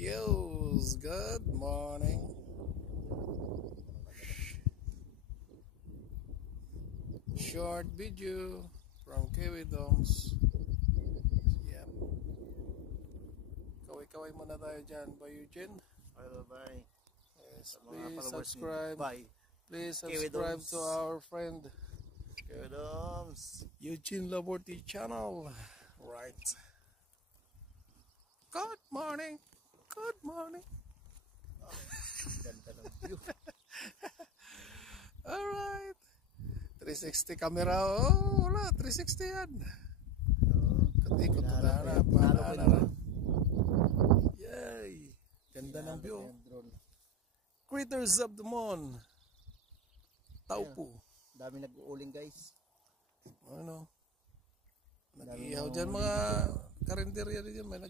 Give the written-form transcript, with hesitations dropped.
Yos, good morning. Short video from Kiwi Domes. Yep. Kaway-kaway muna tayo dyan, Boy Eugene. Bye. Yes, please subscribe. Please Kiwi subscribe Domes. to our friend Kiwi Domes. Eugene Laborty channel. Right. Good morning. Good morning. Ganda ng view. Alright. 360 camera. Oh, wala. 360 yan. Katikot na. Panalo. Yay. Ganda ng view. Critters of the Moon. Taupo. Dami nag-uuling guys. Ano? Nag-ihaw dyan mga karinderya din. May